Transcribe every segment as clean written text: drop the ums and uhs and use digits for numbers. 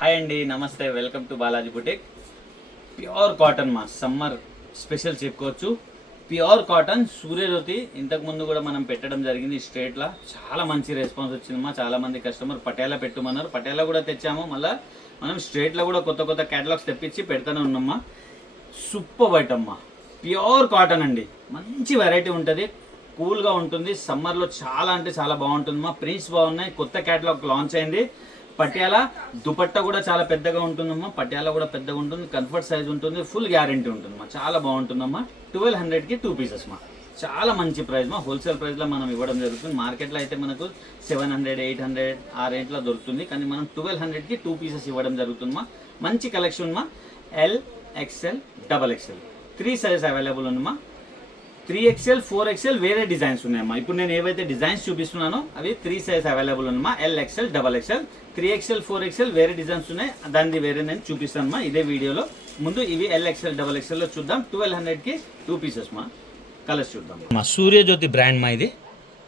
Hi అండి, నమస్తే. Welcome to Balaji boutique. Pure cotton మా సమ్మర్ స్పెషల్ చెప్పుకోవచ్చు. ప్యూర్ కాటన్ సూర్యజ్యోతి ఇంతకు ముందు కూడా మనం పెట్టడం జరిగింది స్ట్రేట్లా. చాలా మంచి రెస్పాన్స్ వచ్చిందమ్మా. చాలా మంది కస్టమర్ పటేలా పెట్టుమన్నారు. పటేలా కూడా తెచ్చాము. మళ్ళీ మనం స్ట్రేట్లో కూడా కొత్త కొత్త క్యాటలాగ్స్ తెప్పించి పెడతానే ఉన్నామ్మా. సూపర్ ఐటమ్ మా. ప్యూర్ కాటన్ అండి. మంచి వెరైటీ ఉంటుంది, కూల్గా ఉంటుంది. సమ్మర్లో చాలా అంటే చాలా బాగుంటుందమ్మా. ప్రింట్స్ బాగున్నాయి. కొత్త క్యాటలాగ్ లాంచ్ అయింది. పటియాలా దుపట్టా కూడా చాలా పెద్దగా ఉంటుందమ్మా. పటియాలా కూడా పెద్దగా ఉంటుంది, కంఫర్ట్ సైజ్ ఉంటుంది, ఫుల్ గ్యారంటీ ఉంటుందమ్మా. చాలా బాగుంటుందమ్మా. 1200కి 2 పీసెస్ మా. చాలా మంచి ప్రైస్ మా. హోల్సేల్ ప్రైస్లో మనం ఇవ్వడం జరుగుతుంది. మార్కెట్లో అయితే మనకు 700, 800 ఆ రేంజ్లో దొరుకుతుంది. కానీ మనం 1200కి 2 పీసెస్ ఇవ్వడం జరుగుతుందమ్మా. మంచి కలెక్షన్ మా. L, XL, XXL 3 sizes available ఉందమ్మా. 3XL, 4XL వేరే డిజైన్స్ ఉన్నాయమ్మా. ఇప్పుడు నేను ఏవైతే డిజైన్స్ చూపిస్తున్నానో అవి 3 సైజ్ అవైలబుల్ ఉన్నామా. L, XL, XXL 3XL, 4XL వేరే డిజైన్స్ ఉన్నాయి. దాన్ని వేరే నేను చూపిస్తానమ్మా ఇదే వీడియోలో. ముందు ఇవి ఎల్, ఎక్స్ఎల్, XXL చూద్దాం. 1200కి 2 పీసెస్ మా. కలర్స్ చూద్దాం. మా సూర్యజ్యోతి బ్రాండ్ మా. ఇది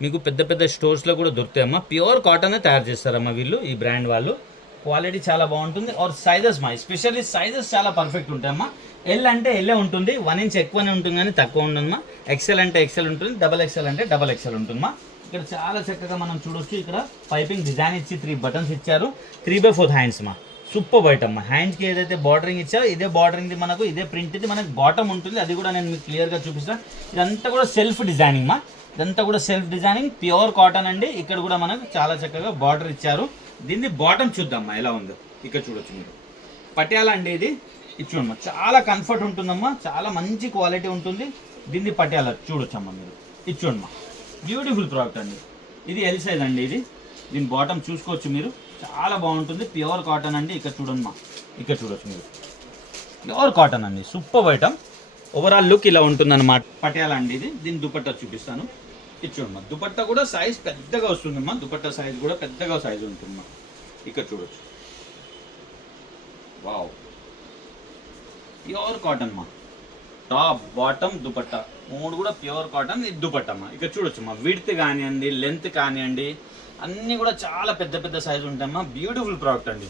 మీకు పెద్ద పెద్ద స్టోర్స్లో కూడా దొరుకుతాయమ్మా. ప్యూర్ కాటనే తయారు చేస్తారమ్మా వీళ్ళు, ఈ బ్రాండ్ వాళ్ళు. క్వాలిటీ చాలా బాగుంటుంది. ఆర్ సైజెస్ మా, ఎస్పెషల్లీ సైజెస్ చాలా పర్ఫెక్ట్ ఉంటాయమ్మా. ఎల్ అంటే ఎల్లే ఉంటుంది, 1 ఇంచ్ ఎక్కువనే ఉంటుంది కానీ తక్కువ ఉంటుందమ్మా. ఎక్సెల్ అంటే ఎక్సెల్ ఉంటుంది, XXL అంటే XXL ఉంటుందమ్మా. ఇక్కడ చాలా చక్కగా మనం చూడొచ్చు. ఇక్కడ పైపింగ్ డిజైన్ ఇచ్చి 3 బటన్స్ ఇచ్చారు. 3/4 హ్యాండ్స్ మా. సూపర్ ఐటమ్ మా. హ్యాండ్స్కి ఏదైతే బార్డరింగ్ ఇచ్చారో ఇదే బార్డరింగ్ది మనకు, ఇదే ప్రింట్ ఇది మనకు బాటమ్ ఉంటుంది. అది కూడా నేను మీకు క్లియర్గా చూపిస్తాను. ఇదంతా కూడా సెల్ఫ్ డిజైనింగ్ మా. ఇదంతా కూడా సెల్ఫ్ డిజైనింగ్, ప్యూర్ కాటన్ అండి. ఇక్కడ కూడా మనకు చాలా చక్కగా బార్డర్ ఇచ్చారు. దీన్ని బాటమ్ చూద్దామ్మా ఎలా ఉందో. ఇక్కడ చూడొచ్చు మీరు. పటియాలా అండి ఇది. ఇది చూడమ్మా, చాలా కంఫర్ట్ ఉంటుందమ్మా. చాలా మంచి క్వాలిటీ ఉంటుంది. దీన్ని పటియాలా చూడొచ్చమ్మా మీరు. ఇది చూడమ్మా, బ్యూటిఫుల్ ప్రోడక్ట్ అండి. ఇది ఎల్ సైజ్ అండి. ఇది దీని బాటమ్ చూసుకోవచ్చు మీరు. చాలా బాగుంటుంది. ప్యూర్ కాటన్ అండి. ఇక్కడ చూడమ్మా, ఇక్కడ చూడొచ్చు మీరు. ప్యూర్ కాటన్ అండి. Super item. ఓవరాల్ లుక్ ఇలా ఉంటుందన్నమాట. పటియాలా అండి ఇది. దీని దుపట్టా చూపిస్తాను. ఇది చూడమ్మా, దుపట్టా కూడా సైజ్ పెద్దగా వస్తుందమ్మా. దుపట్టా సైజ్ కూడా పెద్దగా సైజ్ ఉంటుందమ్మా. ఇక్కడ చూడొచ్చు. వావ్, ప్యూర్ కాటన్ మా. టాప్, బాటమ్, దుపట్టా 3 కూడా ప్యూర్ కాటన్. ఇది దుపట్టమ్మా. ఇక్కడ చూడొచ్చు మా. విడ్త్ కానివ్వండి, లెంత్ కానివ్వండి, అన్నీ కూడా చాలా పెద్ద పెద్ద సైజు ఉంటాయమ్మా. బ్యూటిఫుల్ ప్రోడక్ట్ అండి.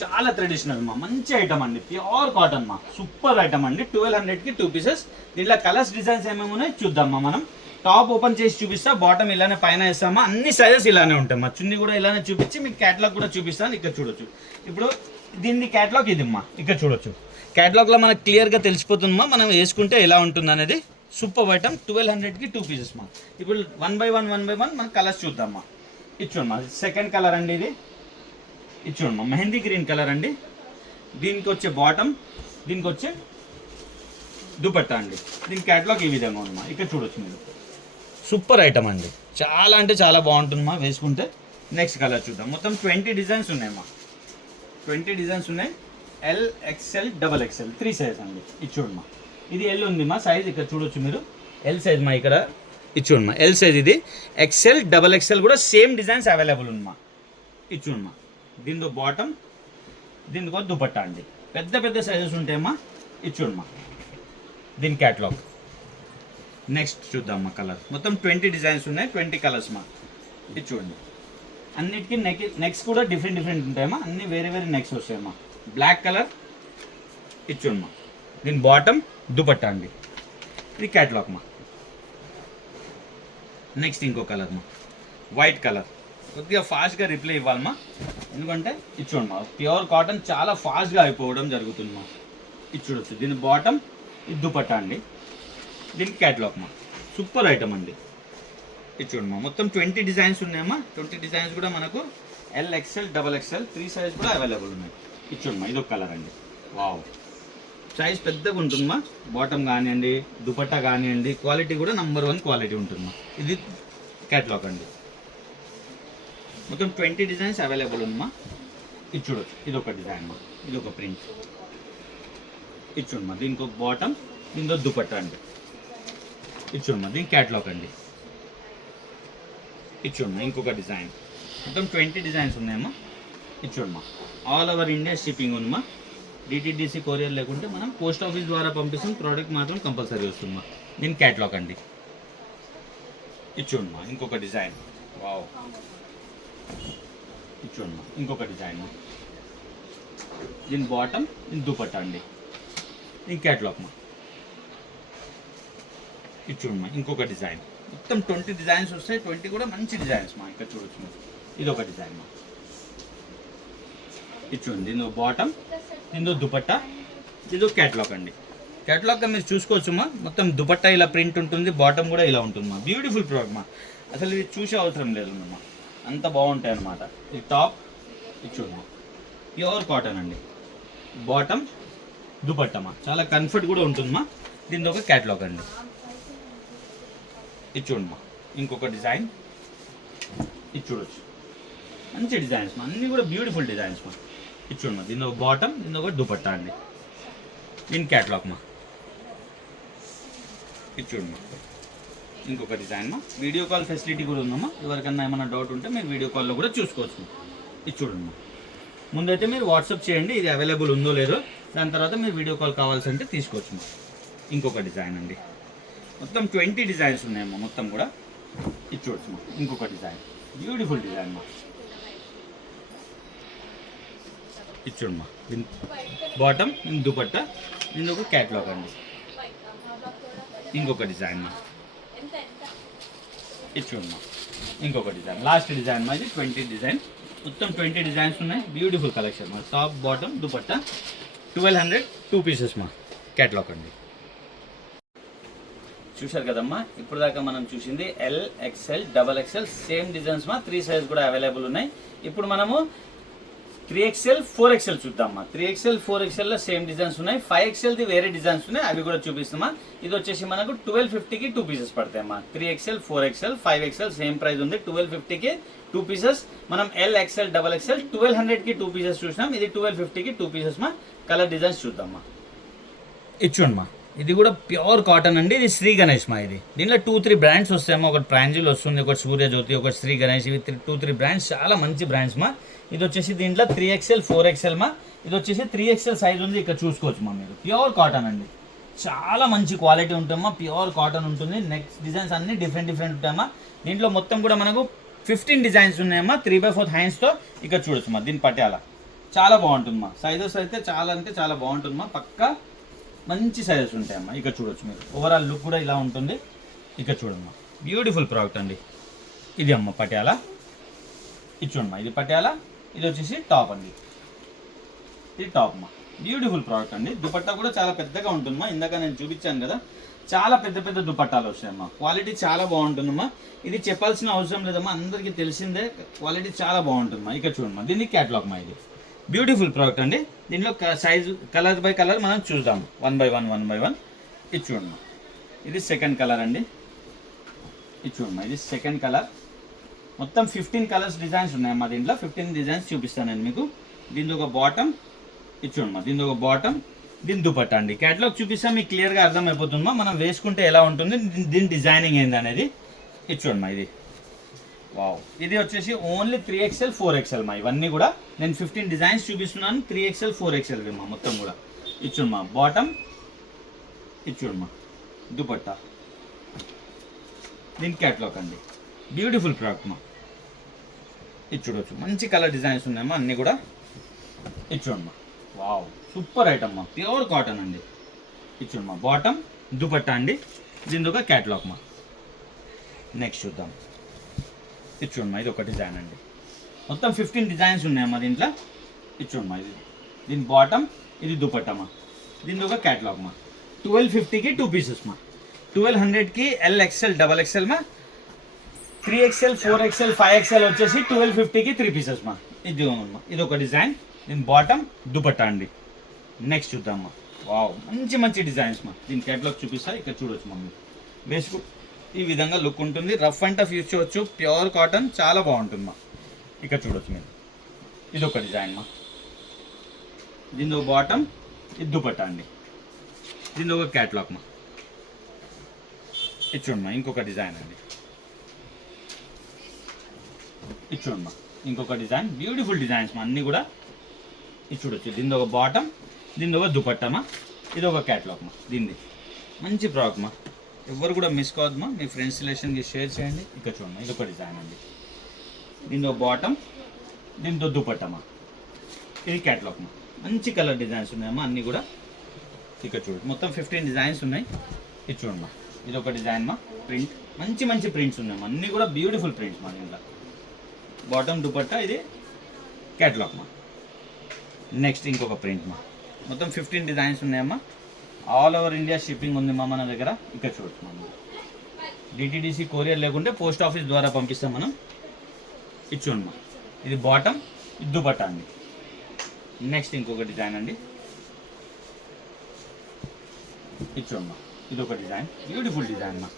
చాలా ట్రెడిషనల్ మా. మంచి ఐటమ్ అండి. ప్యూర్ కాటన్ మా. సూపర్ ఐటమ్ అండి. 1200కి 2 పీసెస్. దీంట్లో కలర్స్, డిజైన్స్ ఏమేమి ఉన్నాయో చూద్దామా మనం. టాప్ ఓపెన్ చేసి చూపిస్తా, బాటమ్ ఇలానే పైన వేస్తామా. అన్ని సైజెస్ ఇలానే ఉంటాయి మా. చున్నీ కూడా ఇలానే చూపించి మీకు క్యాటలాగ్ కూడా చూపిస్తాను. ఇక్కడ చూడొచ్చు. ఇప్పుడు దీన్ని క్యాటలాగ్ ఇదిమ్మా. ఇక్కడ చూడొచ్చు. క్యాటలాగ్లో మనకు క్లియర్గా తెలిసిపోతుందమ్మా మనం వేసుకుంటే ఎలా ఉంటుంది అనేది. Super item. 1200కి 2 పీసెస్ మా. ఇప్పుడు 1 by 1 మనం కలర్స్ చూద్దామా. ఇది చూడమ్మా, సెకండ్ కలర్ అండి ఇది. ఇది చూడమ్మా, మెహందీ గ్రీన్ కలర్ అండి. దీనికి వచ్చే బాటమ్, దీనికి వచ్చే దుపట్టా అండి. దీని క్యాటలాగ్ ఈ విధంగా ఉందమ్మా. ఇక్కడ చూడొచ్చు మీరు. సూపర్ ఐటమ్ అండి. చాలా అంటే చాలా బాగుంటుందమ్మా వేసుకుంటే. నెక్స్ట్ కలర్ చూద్దాం. మొత్తం 20 డిజైన్స్ ఉన్నాయమ్మా. 20 డిజైన్స్ ఉన్నాయి. ఎల్, ఎక్స్ఎల్, XXL 3 సైజ్ అండి. ఇది చూడమ్మా, ఇది ఎల్ ఉంది మా సైజ్. ఇక్కడ చూడొచ్చు మీరు. ఎల్ సైజ్ మా. ఇక్కడ ఇది చూడమ్మా, ఎల్ సైజ్ ఇది. XL, XXL కూడా సేమ్ డిజైన్స్ అవైలబుల్ ఉందమ్మా. ఇది చూడమ్మా, దీనితో బాటమ్, దీనికో దుపట్టా అండి. పెద్ద పెద్ద సైజెస్ ఉంటాయమ్మా. ఇది చూడమ్మా, దీని క్యాటలాగ్. Next చూద్దామమ్మా colour. మొత్తం 20 డిజైన్స్ ఉన్నాయి, 20 కలర్స్ మా. ఇది చూడండి. అన్నిటికీ నెక్స్ట్ కూడా డిఫరెంట్ డిఫరెంట్ ఉంటాయమ్మా. అన్ని వేరే వేరే నెక్స్ట్ వస్తాయమ్మా. Black colour. ఇది చూడమ్మా, దీని బాటమ్, దుపట్టా అండి. ఇది క్యాటలాగ్ మా. నెక్స్ట్ ఇంకో కలర్ మా, వైట్ కలర్. కొద్దిగా ఫాస్ట్గా రిప్లై ఇవ్వాలమ్మా, ఎందుకంటే ఇది చూడమ్మా, ప్యూర్ కాటన్ చాలా ఫాస్ట్గా అయిపోవడం జరుగుతుందమ్మా. ఇది చూడొచ్చు. దీని బాటమ్, ఇది దుపట్టా అండి. దీనికి క్యాటలాగ్ మా. సూపర్ ఐటమ్ అండి. ఇది చూడమ్మా, మొత్తం 20 డిజైన్స్ ఉన్నాయమ్మా. 20 డిజైన్స్ కూడా మనకు ఎల్, ఎక్స్ఎల్, XXL 3 సైజ్ కూడా అవైలబుల్ ఉన్నాయి. ఇది చూడమ్మా, ఇదొక కలర్ అండి. వావ్, సైజ్ పెద్దగా ఉంటుందమ్మా. బాటమ్ కానివ్వండి, దుపట్టా కానివ్వండి, క్వాలిటీ కూడా నంబర్ 1 క్వాలిటీ ఉంటుందమ్మా. ఇది క్యాటలాగ్ అండి. మొత్తం 20 డిజైన్స్ అవైలబుల్ ఉందమ్మా. ఇది చూడొచ్చు. ఇదొక డిజైన్ అమ్మా, ఇదొక ప్రింట్. ఇది చూడమ్మా, దీనికి ఒక బాటమ్, దీనితో దుపట్టా అండి. ఇది చూడమ్మా, దీని క్యాటలాగ్ అండి. ఇది చూడమ్మా, ఇంకొక డిజైన్. మొత్తం 20 డిజైన్స్ ఉన్నాయమ్మా. ఇది చూడమ్మా, ఆల్ ఓవర్ ఇండియా షిప్పింగ్ ఉందమ్మా. DTDC కొరియర్ లేకుంటే మనం పోస్ట్ ఆఫీస్ ద్వారా పంపిస్తాం. ప్రోడక్ట్ మాత్రం కంపల్సరీ వస్తుందమ్మా. దీని క్యాటలాగ్ అండి. ఇది చూడమ్మా, ఇంకొక డిజైన్. వావ్, ఇది చూడమ్మా ఇంకొక డిజైన్. దీని బాటమ్, దీని దుపట్టా అండి. దీని క్యాట్లాగ్ మా. ఇది చూడమ్మా ఇంకొక డిజైన్. మొత్తం 20 డిజైన్స్ వస్తాయి. 20 కూడా మంచి డిజైన్స్ మా. ఇక్కడ చూడొచ్చు మీరు. ఇది ఒక డిజైన్ మా. ఇది చూడండి, దీని బాటమ్, దీని దుపట్టా, ఇది క్యాట్లాగ్ అండి. క్యాట్లాగ్గా మీరు చూసుకోవచ్చు మా. మొత్తం దుపట్టా ఇలా ప్రింట్ ఉంటుంది, బాటమ్ కూడా ఇలా ఉంటుంది మా. బ్యూటిఫుల్ ప్రోడక్ట్ మా. అసలు ఇది చూసే అవసరం లేదు మా, అంత బాగుంటాయి అన్నమాట. ఇది టాప్, ఇది చూడమ్మా ప్యూర్ కాటన్ అండి. బాటమ్, దుపట్టా మా. చాలా కంఫర్ట్ కూడా ఉంటుంది మా. దీని ఒక క్యాట్లాగ్ అండి. ఇది చూడమ్మా ఇంకొక డిజైన్. ఇది చూడొచ్చు, మంచి డిజైన్స్ మా. అన్నీ కూడా బ్యూటిఫుల్ డిజైన్స్ మా. ఇది చూడమ్మా, దీని ఒక బాటమ్, దీని ఒక దుపట్టా అండి. దీని క్యాట్లాగ్ మా. ఇది చూడమ్మా ఇంకొక డిజైన్ మా. వీడియో కాల్ ఫెసిలిటీ కూడా ఉందమ్మా. ఎవరికన్నా ఏమైనా డౌట్ ఉంటే మీరు వీడియో కాల్లో కూడా చూసుకోవచ్చు. ఇది చూడమ్మా. ముందైతే మీరు వాట్సాప్ చేయండి ఇది అవైలబుల్ ఉందో లేదో. దాని తర్వాత మీరు వీడియో కాల్ కావాల్సి అంటే తీసుకోవచ్చు మా. ఇంకొక డిజైన్ అండి. మొత్తం 20 డిజైన్స్ ఉన్నాయమ్మా మొత్తం కూడా. ఇది చూడొచ్చు మా. ఇంకొక డిజైన్, బ్యూటిఫుల్ డిజైన్ మా. ఇది చూడమ్మా, దీని బాటమ్, దీని దుపట్టా, దీని ఒక క్యాట్లాగ్ అండి. ఇంకొక డిజైన్ మా. ఇది చూడమ్మా ఇంకొక డిజైన్, లాస్ట్ డిజైన్ మా. ఇది 20 డిజైన్. మొత్తం 20 డిజైన్స్ ఉన్నాయి. బ్యూటిఫుల్ కలెక్షన్ మా. టాప్, బాటమ్, దుపట్టా 1200 2 పీసెస్ మా. క్యాట్లాగ్ అండి. చూశారు కదమ్మా, ఇప్పుడు దాకా మనం చూసింది L, XL, XXL same designs మా. 3 సైజ్ కూడా అవైలబుల్ ఉన్నాయి. ఇప్పుడు మనము 3XL 4XL చూద్దామా. 3XL 4XL లో సేమ్ డిజైన్స్ ఉన్నాయి. 5XLది వేరే డిజైన్స్ ఉన్నాయి, అవి కూడా చూపిస్తామా. ఇది వచ్చేసి మనకు 1250కి 2 పీసెస్ పడతాయమ్మా. 3XL 4XL 5XL same price ఉంది. 1250కి 2 పీసెస్. మనం ఎల్, ఎక్స్ఎల్, XXL 1200కి 2 పీసెస్ చూసినాం. ఇది 1250కి 2 పీసెస్ మా. కలర్ డిజైన్స్ చూద్దామా. ఇది చూడమ్మా, ఇది కూడా ప్యూర్ కాటన్ అండి. ఇది శ్రీ గణేష్ మా. ఇది దీంట్లో 2-3 బ్రాండ్స్ వస్తాయమ్మా. ఒకటి ప్రాంజిల్ వస్తుంది, ఒకటి సూర్యజ్యోతి, ఒకటి శ్రీ గణేష్. ఇవి 2-3 బ్రాండ్స్, చాలా మంచి బ్రాండ్స్ మా. ఇది వచ్చేసి దీంట్లో 3XL 4XL మా. ఇది వచ్చేసి 3XL సైజ్ ఉంది, ఇక్కడ చూసుకోవచ్చు మా మీరు. ప్యూర్ కాటన్ అండి, చాలా మంచి క్వాలిటీ ఉంటుందమ్మా. ప్యూర్ కాటన్ ఉంటుంది. నెక్స్ట్ డిజైన్స్ అన్ని డిఫరెంట్ ఉంటాయమ్మా. దీంట్లో మొత్తం కూడా మనకు 15 డిజైన్స్ ఉన్నాయమ్మా. 3/4 హ్యాండ్స్తో ఇక్కడ చూడొచ్చు మా. దీని పట్యాల చాలా బాగుంటుందమ్మా. సైజెస్ అయితే చాలా అంటే చాలా బాగుంటుందమ్మా. పక్కా మంచి సైజెస్ ఉంటాయమ్మా. ఇక్కడ చూడొచ్చు మీరు. ఓవరాల్ లుక్ కూడా ఇలా ఉంటుంది. ఇక్కడ చూడమ్మా, బ్యూటిఫుల్ ప్రోడక్ట్ అండి. ఇది అమ్మ పట్యాల. ఇది చూడమ్మా, ఇది పట్యాల. ఇది వచ్చేసి టాప్ అండి. ఇది టాప్ అమ్మా. బ్యూటిఫుల్ ప్రోడక్ట్ అండి. దుపట్టా కూడా చాలా పెద్దగా ఉంటుందమ్మా. ఇందాక నేను చూపించాను కదా, చాలా పెద్ద దుపట్టాలు వస్తాయమ్మా. క్వాలిటీ చాలా బాగుంటుందమ్మా. ఇది చెప్పాల్సిన అవసరం లేదమ్మా, అందరికీ తెలిసిందే. క్వాలిటీ చాలా బాగుంటుందమ్మా. ఇక్కడ చూడమ్మా, దీన్ని క్యాట్లాగ్ మా. ఇది బ్యూటిఫుల్ ప్రోడక్ట్ అండి. దీనిలో సైజు కలర్ బై కలర్ మనం చూద్దాం 1 by 1. ఇది చూడమ్మా, ఇది సెకండ్ కలర్ అండి. ఇది చూడమ్మా, ఇది సెకండ్ కలర్. మొత్తం 15 కలర్స్ డిజైన్స్ ఉన్నాయమ్మా. దీంట్లో 15 డిజైన్స్ చూపిస్తాను నేను మీకు. దీని ఒక బాటమ్, ఇది చూడమ్మా, దీని ఒక బాటమ్, దీని దుపట్టా అండి. క్యాటలాగ్ చూపిస్తా మీకు క్లియర్గా అర్థమైపోతుందమ్మా. మనం వేసుకుంటే ఎలా ఉంటుంది, దీని డిజైనింగ్ ఏంది అనేది. ఇది చూడమ్మా, ఇది వావ్. ఇది వచ్చేసి ఓన్లీ 3XL 4XL మా. ఇవన్నీ కూడా నేను 15 డిజైన్స్ చూపిస్తున్నాను. 3XL 4XL మా మొత్తం కూడా. ఇది చూడమ్మా బాటమ్, ఇది చూడమ్మా దుపట్టా, దీని క్యాటలాగ్ అండి. బ్యూటిఫుల్ ప్రోడక్ట్ మా. ఇది చూడవచ్చు, మంచి కలర్ డిజైన్స్ ఉన్నాయమ్మా అన్నీ కూడా. ఇది చూడమ్మా, వావ్ సూపర్ ఐటమ్ మా. ప్యూర్ కాటన్ అండి. ఇది చూడమ్మా బాటమ్, దుపట్టా అండి. దీని ఒక క్యాటలాగ్ మా. నెక్స్ట్ చూద్దాం. ఇది చూడమ్మా, ఇది ఒక డిజైన్ అండి. మొత్తం 15 డిజైన్స్ ఉన్నాయమ్మా దీంట్లో. ఇది చూడమ్మా, ఇది దీని బాటమ్, ఇది దుపట్టమ్మా. దీని ఒక క్యాటలాగ్ మా. 1250కి 2 పీసెస్ మా. 1200కి ఎల్, ఎక్స్ఎల్, XXL మా. 3XL 4XL 5XL వచ్చేసి 1250కి 3 పీసెస్ మా. ఇది అమ్మా, ఇది ఒక డిజైన్. దీని బాటమ్, దుపట్టా అండి. నెక్స్ట్ చూద్దామమ్మా. వావ్ మంచి డిజైన్స్ మా. దీని క్యాటలాగ్ చూపిస్తా, ఇక్కడ చూడవచ్చు మమ్మీ. వేసుకు ఈ విధంగా లుక్ ఉంటుంది. రఫ్ అండ్ టఫ్ యూజ్ చేయవచ్చు. ప్యూర్ కాటన్ చాలా బాగుంటుంది మా. ఇక్కడ చూడవచ్చు మీరు. ఇది ఒక డిజైన్ మా. దీని ఒక బాటమ్, ఇది దుపట్టా అండి. దీని ఒక క్యాటలాగ్ మా. ఇది చూడమ్మా, ఇంకొక డిజైన్ అండి. ఇది చూడమ్మా, ఇంకొక డిజైన్. బ్యూటిఫుల్ డిజైన్స్ మా అన్నీ కూడా. ఇది చూడొచ్చు. దీని ఒక బాటమ్, దీని ఒక దుపట్టమా. ఇది ఒక క్యాటలాగ్ మా. దీనిది మంచి ప్రోడక్ట్ మా. ఎవరు కూడా మిస్ కావద్దు మా. మీ ఫ్రెండ్స్ రిలేషన్కి షేర్ చేయండి. ఇక్కడ చూడమ్మా, ఇది ఒక డిజైన్ అండి. దీంతో బాటమ్, దీంతో దుపట్టమ్మా. ఇది క్యాటలాగ్ మా. మంచి కలర్ డిజైన్స్ ఉన్నాయమ్మా అన్నీ కూడా. ఇక్కడ చూడు మొత్తం 15 డిజైన్స్ ఉన్నాయి. ఇది చూడమ్మా, ఇది ఒక డిజైన్ మా. ప్రింట్ మంచి మంచి ప్రింట్స్ ఉన్నాయమ్మా అన్నీ కూడా బ్యూటిఫుల్ ప్రింట్స్ మా. దీంట్లో బాటమ్ దుపట్టా, ఇది క్యాటలాగ్ మా. నెక్స్ట్ ఇంకొక ప్రింట్ మా. మొత్తం 15 డిజైన్స్ ఉన్నాయమ్మా. ఆల్ ఓవర్ ఇండియా షిప్పింగ్ ఉంది మా మన దగ్గర. ఇక్కడ చూడొచ్చు మనం. డిటిడిసి కొరియర్ లేకుంటే పోస్ట్ ఆఫీస్ ద్వారా పంపిస్తాం మనం. ఇది చూడమ్మా, ఇది బాటమ్, ఇది దుపట్టా అండి. నెక్స్ట్ ఇంకొక డిజైన్ అండి. ఇది చూడమ్మా, ఇది ఒక డిజైన్, బ్యూటిఫుల్ డిజైన్ మా.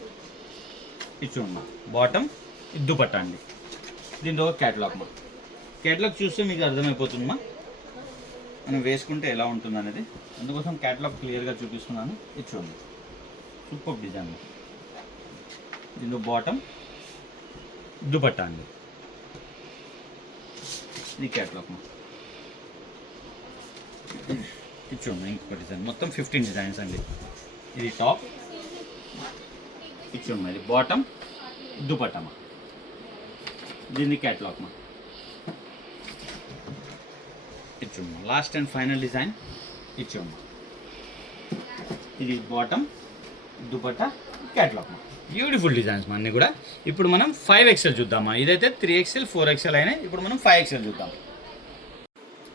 ఇది చూడమ్మా, బాటమ్, ఇది దుపట్టా అండి. దీంట్లో ఒక క్యాటలాగ్ మా. క్యాటలాగ్ చూస్తే మీకు అర్థమైపోతుందమ్మా మనం వేసుకుంటే ఎలా ఉంటుంది అనేది. అందుకోసం క్యాటలాగ్ క్లియర్గా చూపిస్తున్నాను. ఇది చూడండి, సూపర్ డిజైన్. దీంట్లో బాటమ్, దుపట్టా అండి. ఇది క్యాటలాగ్ మా. ఇది చూడండి ఇంకొక డిజైన్. మొత్తం 15 డిజైన్స్ అండి. ఇది టాప్, ఇది చూడండి, ఇది బాటమ్, దుపట్టా మా. దీన్ని క్యాటలాగ్ మా. ఇది చూడమ్మా, లాస్ట్ అండ్ ఫైనల్ డిజైన్. ఇది చూడమ్మా, ఇది బాటమ్, దుపట్టా, క్యాటలాగ్ మా. బ్యూటిఫుల్ డిజైన్స్ మా అన్నీ కూడా. ఇప్పుడు మనం 5XL చూద్దామా. ఇదైతే 3XL 4XL అయినాయి. ఇప్పుడు మనం 5XL చూద్దాం.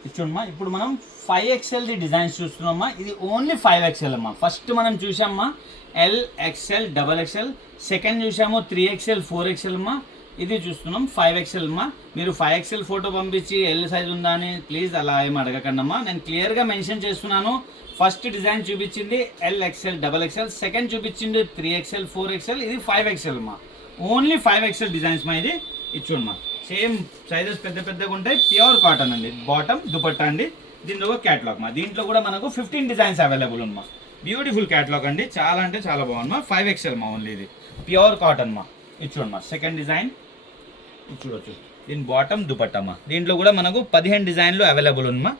ఇది చూడమ్మా, ఇప్పుడు మనం 5XL డిజైన్స్ చూస్తున్నామా. ఇది ఓన్లీ 5XL అమ్మా. ఫస్ట్ మనం చూసామా LXL XXL, సెకండ్ చూసాము 3XL 4XL అమ్మా. ఇది చూస్తున్నాం 5XL అమ్మా. మీరు 5XL ఫోటో పంపించి ఎల్ సైజ్ ఉందా అని ప్లీజ్ అలా ఏం అడగకండి అమ్మా. నేను క్లియర్గా మెన్షన్ చేస్తున్నాను. ఫస్ట్ డిజైన్ చూపించింది LXL XXL, సెకండ్ చూపించింది 3XL 4XL, ఇది 5XL అమ్మా. ఓన్లీ 5XL డిజైన్స్ మా. ఇది చూడమ్మా, సేమ్ సైజెస్ పెద్ద పెద్దగా ఉంటాయి. ప్యూర్ కాటన్ అండి. బాటమ్, దుపట్టా అండి. దీంట్లో ఒక క్యాటలాగ్ మా. దీంట్లో కూడా మనకు 15 డిజైన్స్ అవైలబుల్ అమ్మా. బ్యూటిఫుల్ క్యాటలాగ్ అండి. చాలా అంటే చాలా బాగుంది. 5XL మా ఓన్లీ. ఇది ప్యూర్ కాటన్ మా. ఇది చూడమ్మా, సెకండ్ డిజైన్. ఇది చూడొచ్చు, దీని బాటమ్, దుపట్టా మా. దీంట్లో కూడా మనకు 15 డిజైన్లు అవైలబుల్ ఉందమ్మా.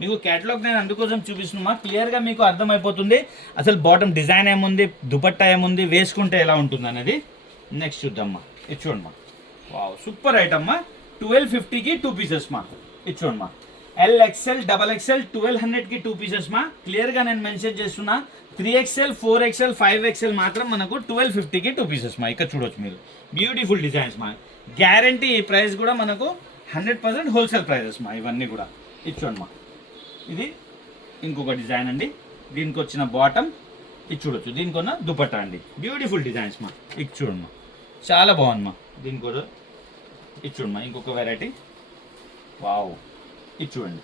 మీకు క్యాటలాగ్ నేను అందుకోసం చూపిస్తున్నా, క్లియర్గా మీకు అర్థమైపోతుంది అసలు బాటమ్ డిజైన్ ఏముంది, దుపట్టా ఏముంది, వేసుకుంటే ఎలా ఉంటుంది అనేది. నెక్స్ట్ చూద్దామ్మా. ఇది చూడమ్మా, వావ్ సూపర్ ఐటమ్ మా. 1250కి 2 పీసెస్ మా. ఇది చూడమ్మా, LXL XXL 1200కి 2 పీసెస్ మా. క్లియర్గా నేను మెన్షన్ చేస్తున్నా. 3XL 4XL 5XL మాత్రం మనకు 1250కి 2 పీసెస్ మా. ఇక్కడ చూడొచ్చు మీరు, బ్యూటిఫుల్ డిజైన్స్ మా. గ్యారంటీ ఈ ప్రైస్ కూడా మనకు 100% హోల్సేల్ ప్రైజెస్ మా ఇవన్నీ కూడా. ఇది చూడమ్మా, ఇది ఇంకొక డిజైన్ అండి. దీనికి వచ్చిన బాటమ్, ఇది చూడొచ్చు, దీనికి ఉన్న దుపట్టా అండి. బ్యూటిఫుల్ డిజైన్స్ మా. ఇది చూడమ్మా, చాలా బాగుందమ్మా. దీనికి కూడా ఇది చూడమ్మా, ఇంకొక వెరైటీ. వావ్, ఇది చూడండి,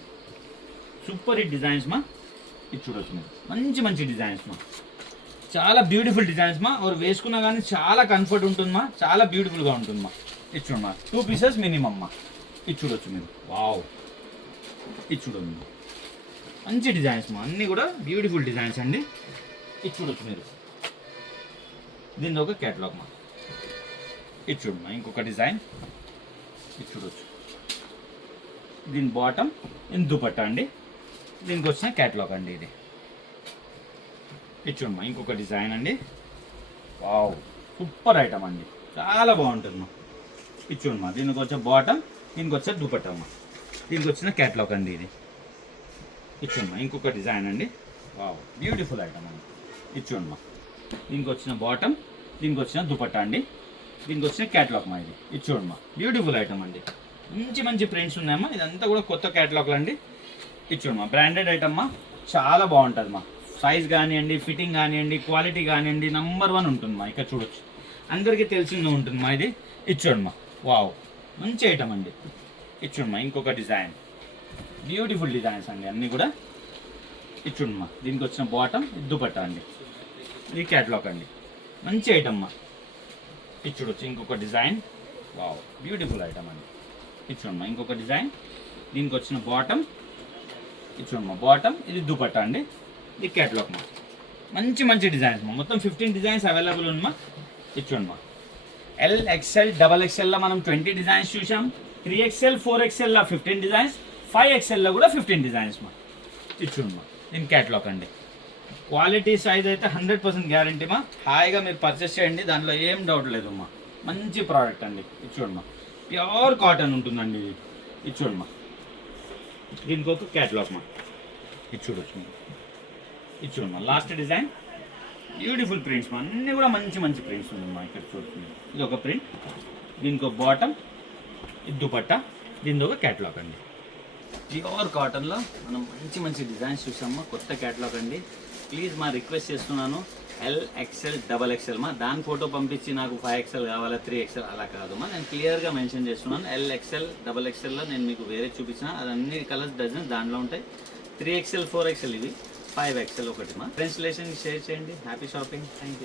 సూపర్ హిట్ డిజైన్స్ మా. ఇది చూడొచ్చు మీరు, మంచి మంచి డిజైన్స్ మా. చాలా బ్యూటిఫుల్ డిజైన్స్ మా. और వేసుకున్నా కానీ చాలా కంఫర్ట్ ఉంటుందమ్మా, చాలా బ్యూటిఫుల్గా ఉంటుందమ్మా. ఇది చూడమ్మా, 2 పీసెస్ మినిమమ్ మా. ఇది చూడొచ్చు మీరు, వావ్. ఇది చూడండి, మంచి డిజైన్స్ మా, అన్నీ కూడా బ్యూటిఫుల్ డిజైన్స్ అండి. ఇది చూడొచ్చు మీరు, దీని ఒక క్యాటలాగ్ మా. ఇది చూడమ్మా, ఇంకొక డిజైన్. ఇది చూడొచ్చు, దీని బాటమ్, దీని దుపట్టా అండి. దీనికి వచ్చిన క్యాటలాగ్ అండి ఇది. ఇది చూడమ్మా, ఇంకొక డిజైన్ అండి. వావ్, సూపర్ ఐటమ్ అండి, చాలా బాగుంటుంది మా. ఇది చూడమ్మా, దీనికి వచ్చే బాటమ్, దీనికి వచ్చే దుపట్టా అమ్మా. దీనికి వచ్చిన క్యాటలాగ్ అండి ఇది. ఇది చూడమ్మా, ఇంకొక డిజైన్ అండి. వావ్, బ్యూటిఫుల్ ఐటమ్ అండి. ఇది చూడమ్మా, దీనికి వచ్చిన బాటమ్, దీనికి వచ్చిన దుపట్టా అండి. దీనికి వచ్చిన క్యాటలాగ్ మా ఇది. ఇది చూడమ్మా, బ్యూటిఫుల్ ఐటమ్ అండి. మంచి మంచి ప్రింట్స్ ఉన్నాయమ్మా. ఇదంతా కూడా కొత్త క్యాటలాగ్లు అండి. ఇది చూడమ్మా, బ్రాండెడ్ ఐటమ్ మా, చాలా బాగుంటుంది మా. సైజ్ కానివ్వండి, ఫిట్టింగ్ కానివ్వండి, క్వాలిటీ కానివ్వండి, నెంబర్ 1 ఉంటుంది మా. ఇక్కడ చూడొచ్చు, అందరికీ తెలిసిందే ఉంటుంది మా ఇది. ఇది చూడమ్మా, వావ్, మంచి ఐటమ్ అండి. ఇది చూడమ్మా, ఇంకొక డిజైన్, బ్యూటిఫుల్ డిజైన్స్ అండి అన్నీ కూడా. ఇది చూడమ్మా, దీనికి వచ్చిన బాటమ్, దుపట్టా అండి. ఇది క్యాటలాగ్ అండి, మంచి ఐటమ్ మా. ఇది చూడొచ్చు, ఇంకొక డిజైన్. వావ్, బ్యూటిఫుల్ ఐటమ్ అండి. ఇది చూడమ్మా, ఇంకొక డిజైన్. దీనికి వచ్చిన బాటమ్, ఇది చూడమ్మా, బాటమ్, ఇది దుపట్టా అండి. ఇది క్యాటలాగ్ మా. మంచి మంచి డిజైన్స్ మా. మొత్తం 15 డిజైన్స్ అవైలబుల్ ఉందమ్మా. ఇది చూడమ్మా, LXL XXLలో మనం 20 డిజైన్స్ చూసాం. 3XL 4XLలో 15 డిజైన్స్, 5XLలో కూడా 15 డిజైన్స్ మా. ఇది చూడమ్మా, దీని క్యాటలాగ్ అండి. క్వాలిటీ సైజ్ అయితే 100% గ్యారంటీ మా. హాయిగా మీరు పర్చేస్ చేయండి, దాంట్లో ఏం డౌట్ లేదు అమ్మా. మంచి ప్రోడక్ట్ అండి. ఇది చూడమ్మా, ప్యూర్ కాటన్ ఉంటుందండి. ఇది చూడమ్మా, దీనికి ఒక క్యాటలాగ్ మా, ఇది చూడొచ్చు. ఇది చూడమ్మా, లాస్ట్ డిజైన్ బ్యూటిఫుల్ ప్రింట్స్ మా, అన్నీ కూడా మంచి మంచి ప్రింట్స్ ఉందమ్మా. ఇక్కడ చూడుతుంది, ఇది ఒక ప్రింట్, దీనికి ఒక బాటమ్, ఇది దుపట్టా, దీనికి ఒక క్యాటలాగ్ అండి. ప్యూర్ కాటన్లో మనం మంచి మంచి డిజైన్స్ చూసామా, కొత్త క్యాటలాగ్ అండి. ప్లీజ్ మా రిక్వెస్ట్ చేస్తున్నాను, LXL XXL మా, దాని ఫోటో పంపించి నాకు 5XL కావాలా 3XL అలా కాదమ్మా. నేను క్లియర్గా మెన్షన్ చేస్తున్నాను, LXL XXLలో నేను మీకు వేరే చూపించిన అది అన్ని కలర్స్ డజన్ దాంట్లో ఉంటాయి. 3XL 4XL ఇవి, 5XL ఒకటి మా. ఫ్రెండ్స్ రిలేషన్ షేర్ చేయండి. Happy shopping, thank you.